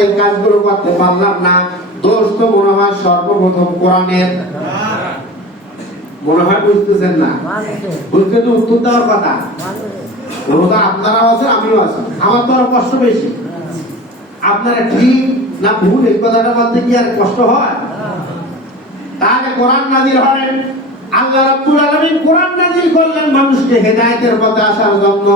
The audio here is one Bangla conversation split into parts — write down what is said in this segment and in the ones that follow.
এই কাজগুলো করতে পারলাম না, দোষ তো মনে হয় সর্বপ্রথম কোরআনের। মনে হয় বুঝতেছেন না? বুঝতে তো উত্তর দেওয়ার কথা। আপনারাও আছেন, আমিও আছি, আমার তো আরো কষ্ট বেশি। আপনারা ঠিক না ভুল এই কথাটা বলতে কি আর কষ্ট হয়? তাহলে কোরআন নাযিল হলেন, আল্লাহ রাব্বুল আলামিন কোরআন নাযিল করলেন মানুষকে হেদায়েতের পথে আসার জন্য,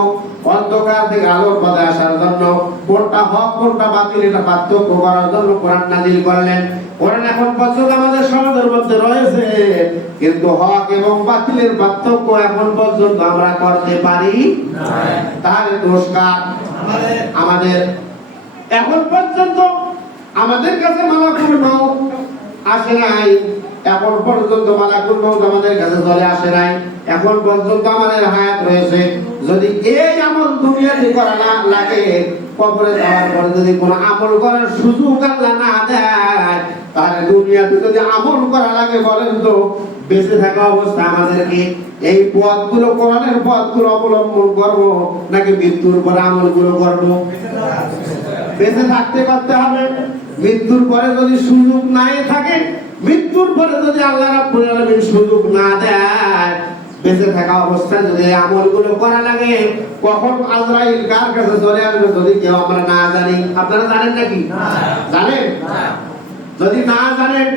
অন্ধকার থেকে আলোর পথে আসার জন্য, কোনটা হক কোনটা বাতিল এটা পার্থক্য করার জন্য কোরআন নাযিল করলেন। কোরআন এখন পর্যন্ত আমাদের সমাজের মধ্যে রয়েছে, কিন্তু হক এবং বাতিলের পার্থক্য এখন পর্যন্ত আমরা করতে পারি না। তাহলে দোষ কার? আমাদের। এখন পর্যন্ত আমাদের কাছে মালাকুল মউত আসে নাই, এখন পর্যন্ত মালাকুল মউত আমাদের কাছে চলে আসে নাই, এখন পর্যন্ত আমাদের হায়াত রয়েছে। যদি এই আমল দুনিয়াতে করা না লাগে, কবরে যাওয়ার পরে যদি কোনো আমল করার সুযোগ আল্লাহ না দেয়, তাহলে দুনিয়াতে যদি আমল করা লাগে, বলেন তো বেঁচে থাকা অবস্থা আমাদেরকে এই পথগুলো, কোরআনের পথগুলো অবলম্বন করবো নাকি মৃত্যুর পরে আমলগুলো করবো? বেঁচে থাকতে করতে হবে। মৃত্যুর পরে যদি সুযোগ নাই থাকে, মৃত্যুর পরে যদি আল্লাহ রাব্বুল আলামিন সুযোগ না দেয়, বেঁচে থাকা অবস্থায় যদি আমলগুলো করা লাগে, কখন আজরাইল কার কাছে চলে আসবে যদি কেউ আমরা না জানি। আপনারা জানেন নাকি? জানেন? যদি না জানেন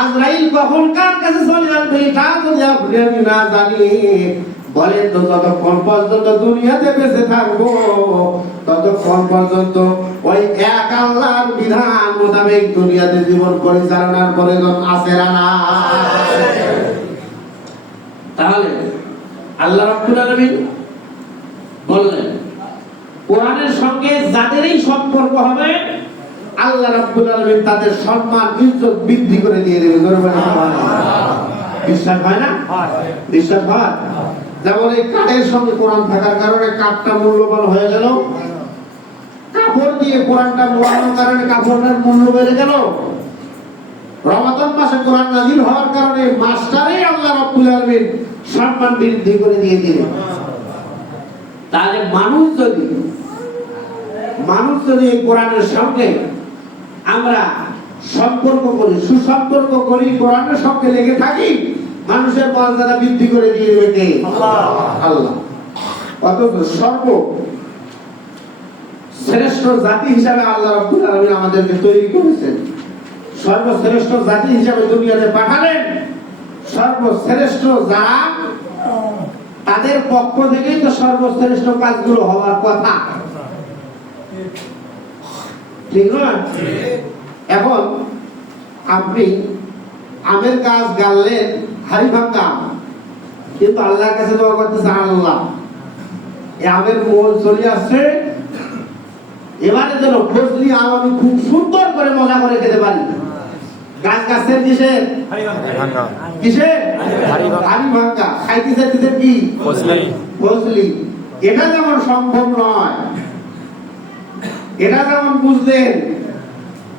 আজরাইল কখন কার কাছে চলে আসবে এটা যদি আপনি না জানি, বলেন তো যতক্ষণ পর্যন্ত দুনিয়াতে বেঁচে থাকবো ততক্ষণ পর্যন্ত ওই এক আল্লাহর বিধান মোতাবেক দুনিয়াতে জীবন পরিচালনার প্রয়োজন আছে না? তাহলে আল্লাহ রাব্বুল আলামিন বললেন কোরআনের সঙ্গে যাদেরই সম্পর্ক হবে আল্লাহ রাব্বুল আলামিন তাদের সম্মান ইজ্জত বৃদ্ধি করে দিয়ে দেবে। বিশ্বাস হয় না? বিশ্বাস হয়? যেমন এই কাঠের সঙ্গে কোরআন থাকার কারণে কাঠটা মূল্যবান হয়ে গেল, কাপড় দিয়ে কোরআনটা মোড়ানোর কারণে কাপড়ের মূল্য বেড়ে গেল। রমাদান মাসে কোরআন নাযিল হওয়ার কারণে মাসটারই আল্লাহ রাব্বুল আলামিন সম্মান বৃদ্ধি করে দিয়ে দিলেন। তাহলে মানুষ যদি এই কোরআনের সঙ্গে আমরা সম্পর্ক করি, সুসম্পর্ক করি, কোরআনের সঙ্গে লেগে থাকি, মানুষের মর্যাদা বৃদ্ধি করে দিয়ে দেবে কে? আল্লাহ। অথচ সর্বশ্রেষ্ঠ জাতি হিসাবে আল্লাহ রাব্বুল আলামিন আমাদেরকে তৈরি করেছেন, সর্বশ্রেষ্ঠ জাতি হিসাবে দুনিয়াতে পাঠালেন। সর্বশ্রেষ্ঠ যারা, তাদের পক্ষ থেকেই তো সর্বশ্রেষ্ঠ কাজগুলো হওয়ার কথা, ঠিক না? এখন আপনি আমের গাছ গাললেন, হাড়ি ভাঙা, কিন্তু আল্লাহর কাছে দোয়া করতেছে আল্লাহ এই আমের মোল চলে আসছে, এবারে যেন ফজলি আম আমি খুব সুন্দর করে মজা করে খেতে পারি। গাছ গাছের কিসের? কিসের? হাড়ি ভাঙা। খাইতে চাইতেছে কি? ফজলি। এটা যেমন সম্ভব নয়, এটা যেমন বুঝলেন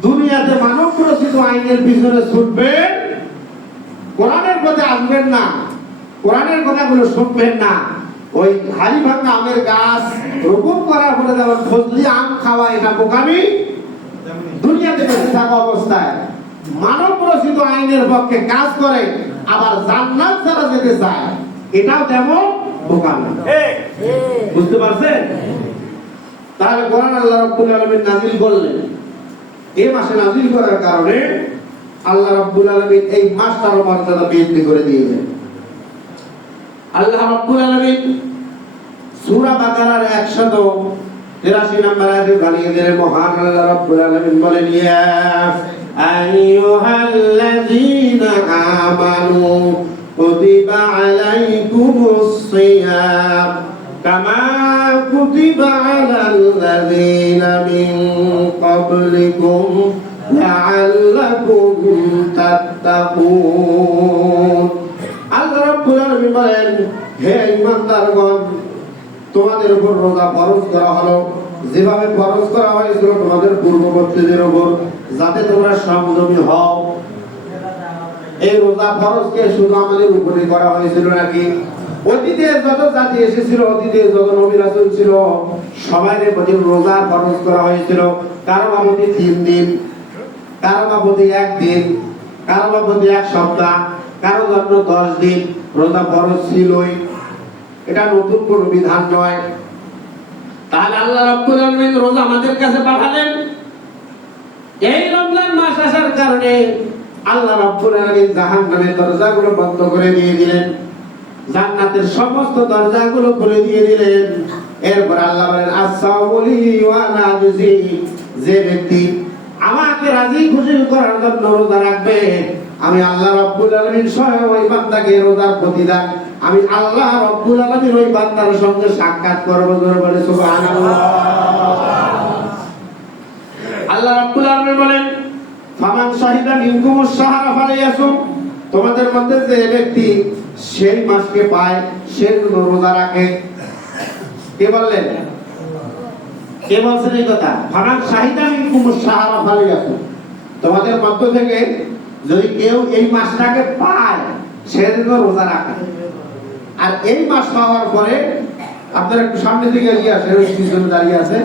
দুনিয়াতে মানব রচিত আইনের পিছনে ছুটবেন, কোরআনের পথে আসবেন না, কোরআনের কথাগুলো শুনবেন না, ওই হাড়ি ভাঙা আমের গাছ রোপণ করার পরে যেমন ফজলি আম খাওয়া এটা বোকামি, দুনিয়াতে বেঁচে থাকা অবস্থায় মানব রচিত আইনের পক্ষে কাজ করে আবার জান্নাত যারা যেতে চায় এটাও তেমন বোকামি। বুঝতে পারছেন? তাহলে কোরআন আল্লাহ রাব্বুল আলামিন নাযিল করলেন, এই মাসে নাযিল করার কারণে আল্লাহ রাব্বুল আলামিন এই মাসটার মর্যাদা বৃদ্ধি করে দিয়েছেন। আল্লাহ রাব্বুল আলামিন সূরা বাকারার 183 নম্বর আয়াতে জানিয়ে দিলেন, মহান আল্লাহ রাব্বুল আলামিন বলেন, ইয়া আইয়ুহাল্লাযীনা আমানু কুতিবা আলাইকুমুস সিয়াম কামা কুতিবা আলাল্লাযীনা মিন ক্বাবলিকুম লাআল্লাকুম তাত্তাকুন। আল্লাহ রাব্বুল আলামিন বলেন, হে ঈমানদারগণ, তোমাদের উপর রোজা ফরজ করা হলো যেভাবে ফরজ করা হয়েছিল তোমাদের পূর্ববর্তীদের উপর, যাতে তোমরা সংযমী হও। এই রোজা ফরজকে শুধু আমাদের উপরে করা হয়েছিল নাকি অতীতে যত জাতি এসেছিল, অতীতে যত নবী রাসূল ছিল, সবাইয়ের প্রতি রোজা ফরজ করা হয়েছিল। কারো বা প্রতি 3 দিন, কারো বা প্রতি 1 দিন, কারো বা প্রতি 1 সপ্তাহ, কারো জন্য 10 দিন রোজা ফরজ ছিলই। এটা নতুন কোনো বিধান নয়। তাহলে আল্লাহ রাব্বুল আলামিন রোজা আমাদের কাছে পাঠালেন। এই রমজান মাস আসার কারণে আল্লাহ রাব্বুল আলামিন জাহান্নামের দরজাগুলো বন্ধ করে দিয়ে দিলেন, জান্নাতের সমস্ত দরজাগুলো খুলে দিয়ে দিলেন। এরপর আল্লাহ বলেন, আস-সাওমুলি ওয়া নাজি, যে ব্যক্তি আমাকে রাজি খুশি করার জন্য রোজা রাখবে, আমি আল্লাহ রাব্বুল আলামিন স্বয়ং ওই বান্দাকে রোজার প্রতিদান আমি আল্লাহ রাব্বুল আলামিন ওই বান্দার সঙ্গে সাক্ষাৎ করব। জোরে বলে সুবহানাল্লাহ। আল্লাহ রাব্বুল আলামিন বলেন, ফামান শাহিদা মিনকুমুশ শাহরা ফালিয়াসুম, তোমাদের মধ্যে যে ব্যক্তি সেই মাসকে পায় সে যেন রোজা রাখে। কে বললেন? কে বলছেন এই কথা? ফামান শাহিদা মিনকুমুশ শাহরা ফালিয়াসুম, তোমাদের মধ্য থেকে যদি কেউ এই মাসটাকে পায় সে যেন রোজা রাখে। আর এই মাস পাওয়ার পরে আপনারা একটু সামনে দিকে এগিয়ে আসেন, ওই তিনজন দাঁড়িয়ে আছে।